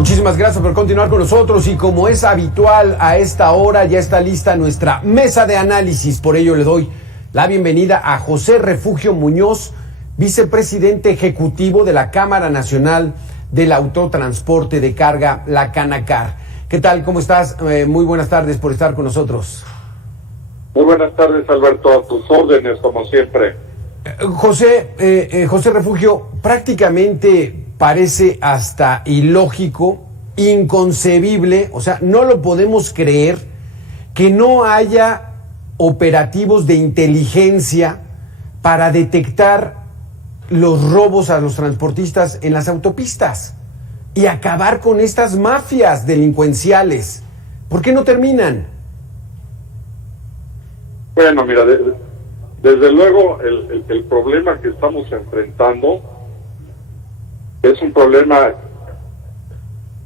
Muchísimas gracias por continuar con nosotros y como es habitual a esta hora ya está lista nuestra mesa de análisis. Por ello le doy la bienvenida a José Refugio Muñoz, vicepresidente ejecutivo de la Cámara Nacional del Autotransporte de Carga, la Canacar. ¿Qué tal? ¿Cómo estás? Muy buenas tardes por estar con nosotros. Muy buenas tardes, Alberto, a tus órdenes, como siempre. José Refugio, prácticamente parece hasta ilógico, inconcebible, o sea, no lo podemos creer que no haya operativos de inteligencia para detectar los robos a los transportistas en las autopistas y acabar con estas mafias delincuenciales. ¿Por qué no terminan? Bueno, mira, desde luego el problema que estamos enfrentando es un problema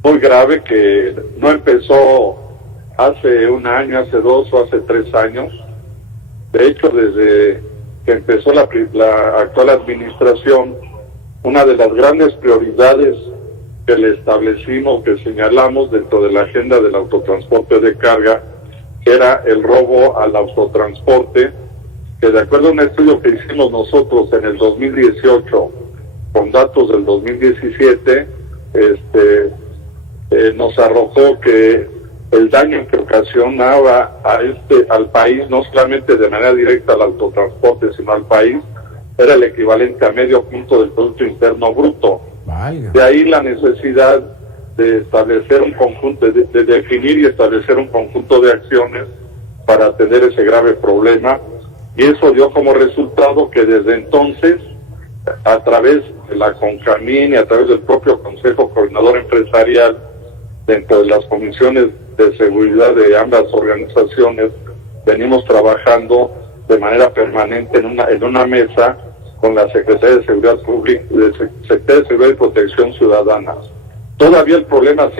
muy grave que no empezó hace un año, hace 2 o hace 3 años. De hecho, desde que empezó la actual administración, una de las grandes prioridades que le establecimos, que señalamos dentro de la agenda del autotransporte de carga, que era el robo al autotransporte, que de acuerdo a un estudio que hicimos nosotros en el 2018, con datos del 2017, nos arrojó que el daño que ocasionaba al país, no solamente de manera directa al autotransporte, sino al país, era el equivalente a medio punto del Producto Interno Bruto. Vaya. De ahí la necesidad de establecer un conjunto, de definir y establecer un conjunto de acciones para atender ese grave problema, y eso dio como resultado que desde entonces, a través de la CONCAMIN y a través del propio Consejo Coordinador Empresarial, dentro de las comisiones de seguridad de ambas organizaciones, venimos trabajando de manera permanente en una mesa con la Secretaría de Seguridad Pública, Secretaría de Seguridad y Protección Ciudadana. Todavía el problema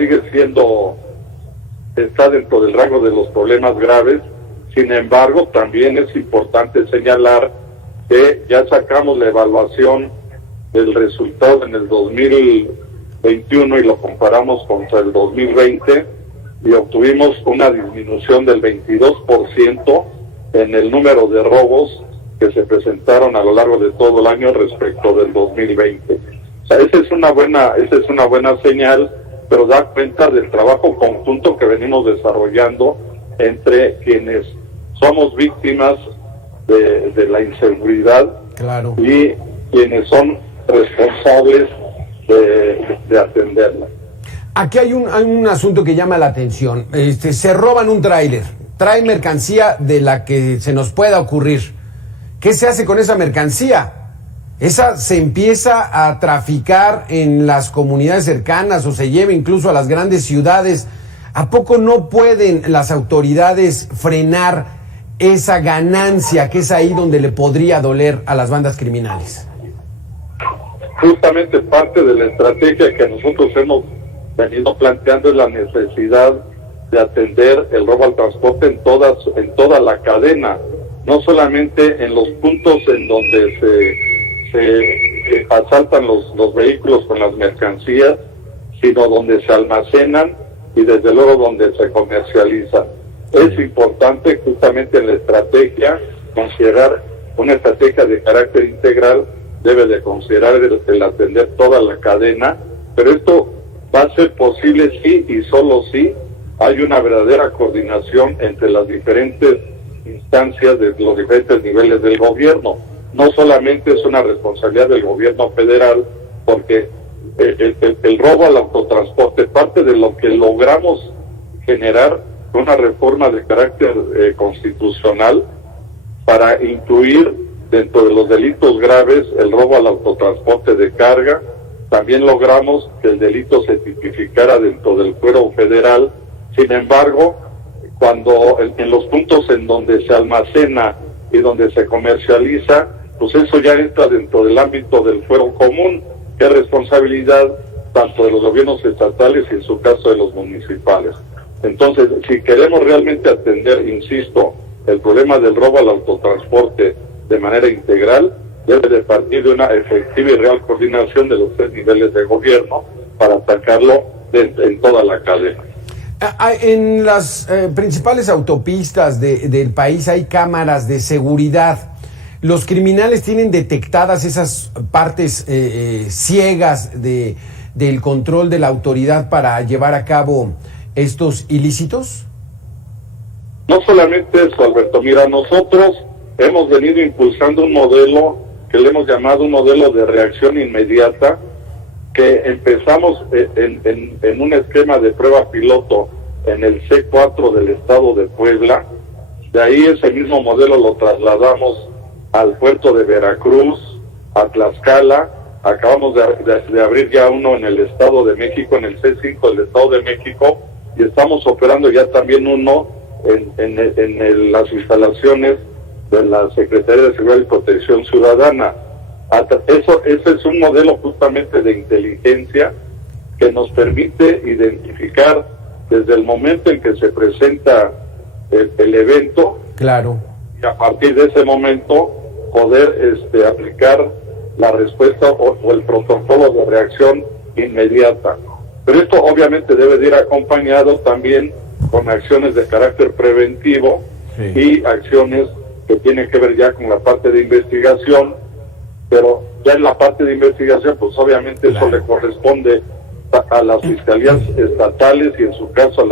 está dentro del rango de los problemas graves. Sin embargo, también es importante señalar que ya sacamos la evaluación del resultado en el 2021 y lo comparamos contra el 2020 y obtuvimos una disminución del 22% en el número de robos que se presentaron a lo largo de todo el año respecto del 2020. O sea, esa es una buena señal, pero da cuenta del trabajo conjunto que venimos desarrollando entre quienes somos víctimas de la inseguridad, claro, y quienes son responsables de atenderla. Aquí hay un asunto que llama la atención. Se roban un tráiler, trae mercancía de la que se nos pueda ocurrir. ¿Qué se hace con esa mercancía? Esa se empieza a traficar en las comunidades cercanas o se lleva incluso a las grandes ciudades. ¿A poco no pueden las autoridades frenar esa ganancia que es ahí donde le podría doler a las bandas criminales? Justamente parte de la estrategia que nosotros hemos venido planteando es la necesidad de atender el robo al transporte en toda la cadena, no solamente en los puntos en donde se asaltan los vehículos con las mercancías, sino donde se almacenan y desde luego donde se comercializan. Es importante justamente en la estrategia considerar una estrategia de carácter integral, debe de considerar el atender toda la cadena, pero esto va a ser posible si y solo si hay una verdadera coordinación entre las diferentes instancias de los diferentes niveles del gobierno. No solamente es una responsabilidad del gobierno federal, porque el robo al autotransporte, parte de lo que logramos generar una reforma de carácter constitucional para incluir dentro de los delitos graves el robo al autotransporte de carga. También logramos que el delito se tipificara dentro del fuero federal. Sin embargo, cuando en los puntos en donde se almacena y donde se comercializa, pues eso ya entra dentro del ámbito del fuero común, que es responsabilidad tanto de los gobiernos estatales y en su caso de los municipales. Entonces, si queremos realmente atender, insisto, el problema del robo al autotransporte de manera integral, debe de partir de una efectiva y real coordinación de los 3 niveles de gobierno para atacarlo en toda la cadena. En las principales autopistas del país hay cámaras de seguridad. ¿Los criminales tienen detectadas esas partes ciegas del control de la autoridad para llevar a cabo estos ilícitos? No solamente eso, Alberto. Mira, nosotros hemos venido impulsando un modelo que le hemos llamado un modelo de reacción inmediata, que empezamos en un esquema de prueba piloto en el C4 del estado de Puebla. De ahí ese mismo modelo lo trasladamos al puerto de Veracruz, a Tlaxcala. Acabamos de abrir ya uno en el Estado de México, en el C5 del Estado de México, y estamos operando ya también uno en las instalaciones de la Secretaría de Seguridad y Protección Ciudadana. Ese es un modelo justamente de inteligencia que nos permite identificar desde el momento en que se presenta el evento. Claro. Y a partir de ese momento poder aplicar la respuesta o el protocolo de reacción inmediata. Pero esto obviamente debe de ir acompañado también con acciones de carácter preventivo, sí, y acciones que tienen que ver ya con la parte de investigación, pero ya en la parte de investigación pues obviamente claro, eso le corresponde a las fiscalías estatales y en su caso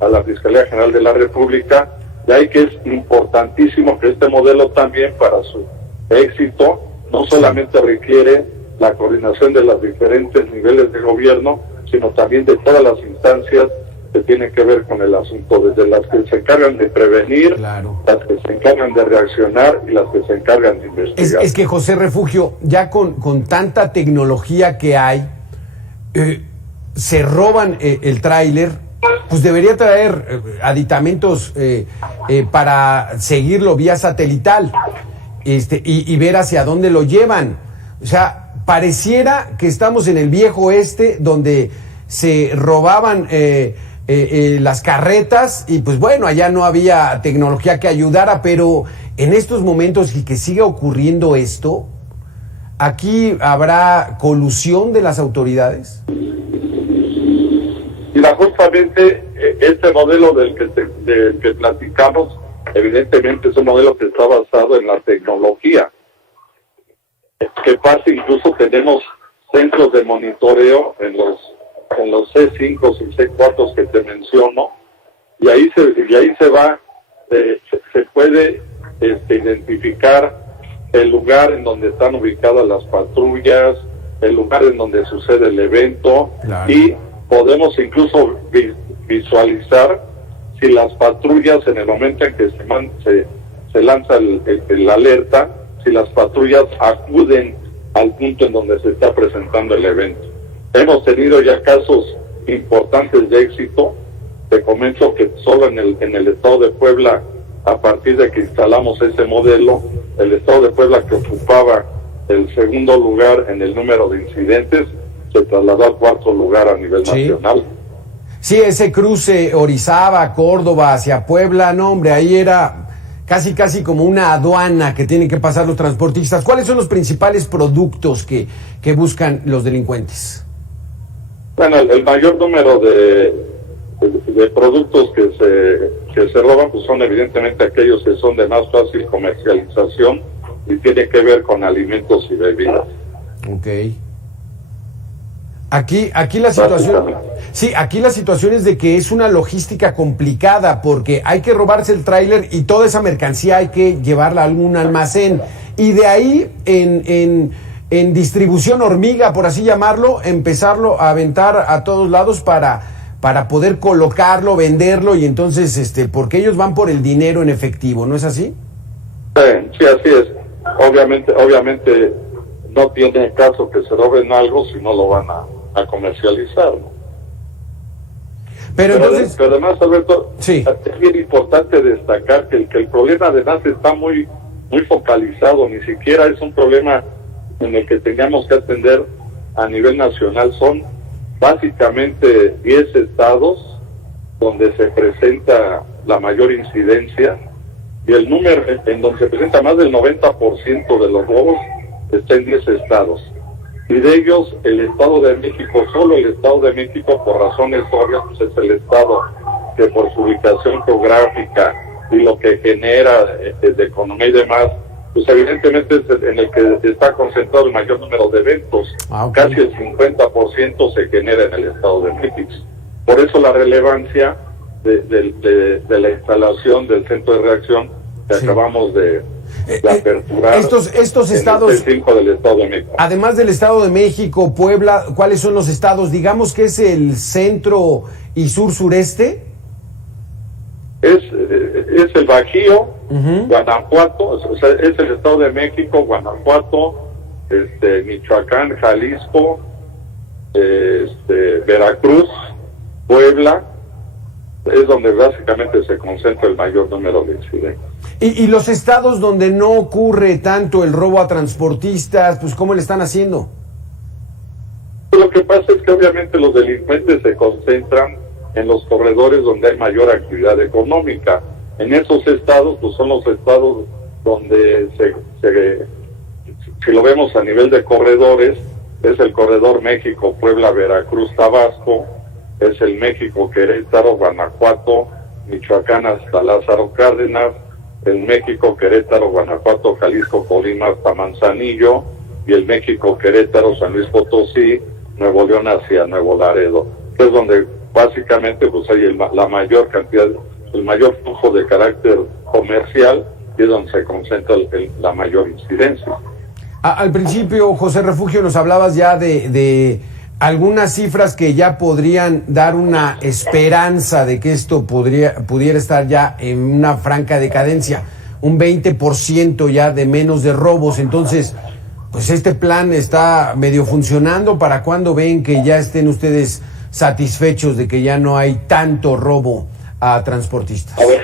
a la Fiscalía General de la República. De ahí que es importantísimo que este modelo también para su éxito no solamente requiere la coordinación de los diferentes niveles de gobierno, sino también de todas las instancias que tienen que ver con el asunto, desde las que se encargan de prevenir, claro, las que se encargan de reaccionar y las que se encargan de investigar. Es que José Refugio, ya con tanta tecnología que hay, se roban el tráiler, pues debería traer aditamentos para seguirlo vía satelital y ver hacia dónde lo llevan. O sea, pareciera que estamos en el viejo oeste donde se robaban las carretas y pues bueno, allá no había tecnología que ayudara, pero en estos momentos y que siga ocurriendo esto, ¿aquí habrá colusión de las autoridades? Mira, justamente este modelo del que platicamos, evidentemente es un modelo que está basado en la tecnología. Que pasa, incluso tenemos centros de monitoreo en los C5 y C4 que te menciono, y ahí se puede identificar el lugar en donde están ubicadas las patrullas, el lugar en donde sucede el evento, claro, y podemos incluso visualizar si las patrullas en el momento en que se lanza el alerta, si las patrullas acuden al punto en donde se está presentando el evento. Hemos tenido ya casos importantes de éxito. Te comento que solo en el estado de Puebla, a partir de que instalamos ese modelo, el estado de Puebla, que ocupaba el segundo lugar en el número de incidentes, se trasladó al cuarto lugar a nivel nacional. Sí, ese cruce Orizaba, Córdoba, hacia Puebla, no hombre, ahí era casi como una aduana que tienen que pasar los transportistas. ¿Cuáles son los principales productos que buscan los delincuentes? Bueno, el mayor número de productos que se roban pues son evidentemente aquellos que son de más fácil comercialización y tiene que ver con alimentos y bebidas. Okay. Aquí la situación, sí, aquí la situación es de que es una logística complicada porque hay que robarse el tráiler y toda esa mercancía hay que llevarla a algún almacén y de ahí en distribución hormiga, por así llamarlo, empezarlo a aventar a todos lados para poder colocarlo, venderlo y entonces, porque ellos van por el dinero en efectivo, ¿no es así? Sí, así es. Obviamente no tiene caso que se roben algo si no lo van a comercializar, ¿no? Pero entonces, además, Alberto, sí, es bien importante destacar que el problema además está muy focalizado, ni siquiera es un problema en el que tengamos que atender a nivel nacional. Son básicamente 10 estados donde se presenta la mayor incidencia y el número en donde se presenta más del 90% de los robos está en 10 estados. y de ellos el Estado de México, solo el Estado de México, por razones obvias, pues es el Estado que por su ubicación geográfica y lo que genera de economía y demás, pues evidentemente es en el que está concentrado el mayor número de eventos. Okay. Casi el 50% se genera en el Estado de México. Por eso la relevancia de la instalación del centro de reacción que acabamos de aperturar. Estos estados, el 5 del Estado de México. Además del Estado de México, Puebla, ¿cuáles son los estados? Digamos que es el centro y sur-sureste. Es el Bajío, Guanajuato, o sea, es el Estado de México, Guanajuato, Michoacán, Jalisco, Veracruz, Puebla, es donde básicamente se concentra el mayor número de incidentes. Y los estados donde no ocurre tanto el robo a transportistas, pues ¿cómo le están haciendo? Lo que pasa es que obviamente los delincuentes se concentran en los corredores donde hay mayor actividad económica. En esos estados, pues son los estados donde si lo vemos a nivel de corredores, es el corredor México, Puebla, Veracruz, Tabasco, es el México, Querétaro, Guanajuato, Michoacán hasta Lázaro Cárdenas, el México, Querétaro, Guanajuato, Jalisco, Colima hasta Manzanillo, y el México, Querétaro, San Luis Potosí, Nuevo León hacia Nuevo Laredo, que es donde básicamente pues hay la mayor cantidad, el mayor flujo de carácter comercial, y es donde se concentra la mayor incidencia. Al principio, José Refugio, nos hablabas ya de algunas cifras que ya podrían dar una esperanza de que esto pudiera estar ya en una franca decadencia, un 20% ya de menos de robos. Entonces, pues este plan está medio funcionando. ¿Para cuándo ven que ya estén ustedes satisfechos de que ya no hay tanto robo a transportistas? A ver,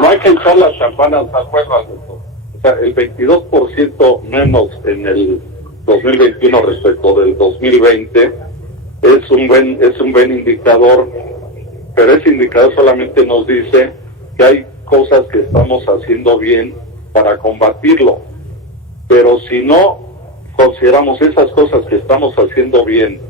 no hay que echar las campanas al vuelo. O sea, el 22% menos en el 2021 respecto del 2020 es un buen indicador, pero ese indicador solamente nos dice que hay cosas que estamos haciendo bien para combatirlo. Pero si no consideramos esas cosas que estamos haciendo bien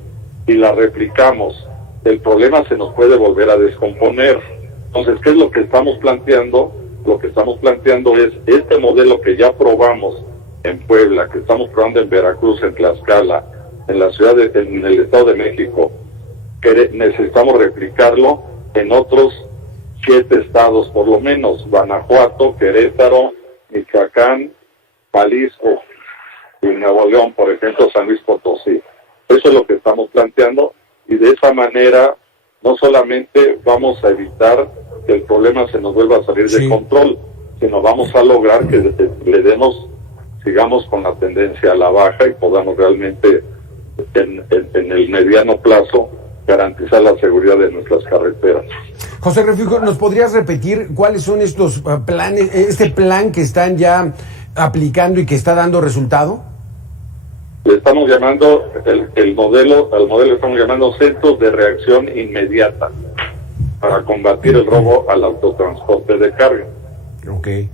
y las replicamos, el problema se nos puede volver a descomponer. Entonces, ¿qué es lo que estamos planteando? Lo que estamos planteando es este modelo que ya probamos en Puebla, que estamos probando en Veracruz, en Tlaxcala, en en el Estado de México, que necesitamos replicarlo en otros 7 estados, por lo menos: Guanajuato, Querétaro, Michoacán, Jalisco y Nuevo León, por ejemplo, San Luis Potosí. Eso es lo que estamos planteando, y de esa manera no solamente vamos a evitar que el problema se nos vuelva a salir de control, sino vamos a lograr que sigamos con la tendencia a la baja y podamos realmente en el mediano plazo garantizar la seguridad de nuestras carreteras. José Refugio, ¿nos podrías repetir cuáles son estos planes, este plan que están ya aplicando y que está dando resultado? Le estamos llamando al modelo estamos llamando centros de reacción inmediata para combatir el robo al autotransporte de carga. Okay.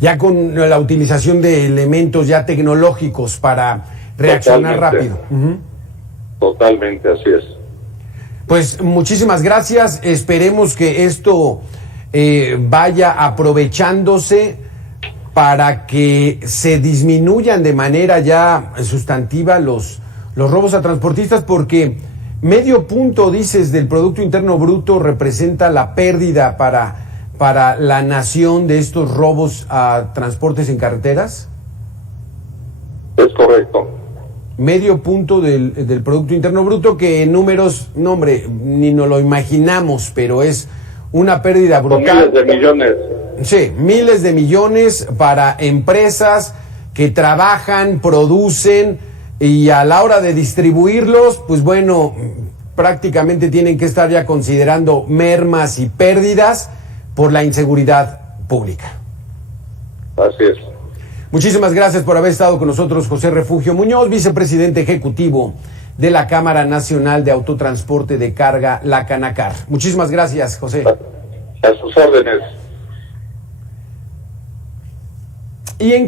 Ya con la utilización de elementos ya tecnológicos para reaccionar rápido. Totalmente, así es. Pues muchísimas gracias. Esperemos que esto vaya aprovechándose para que se disminuyan de manera ya sustantiva los robos a transportistas, porque medio punto, dices, del Producto Interno Bruto representa la pérdida para la nación de estos robos a transportes en carreteras. Es correcto. Medio punto del Producto Interno Bruto, que en números, no hombre, ni nos lo imaginamos, pero es una pérdida brutal. Miles de millones. Sí, miles de millones para empresas que trabajan, producen, y a la hora de distribuirlos, pues bueno, prácticamente tienen que estar ya considerando mermas y pérdidas por la inseguridad pública. Así es. Muchísimas gracias por haber estado con nosotros, José Refugio Muñoz, vicepresidente ejecutivo de la Cámara Nacional de Autotransporte de Carga, la Canacar. Muchísimas gracias, José. A sus órdenes. Y en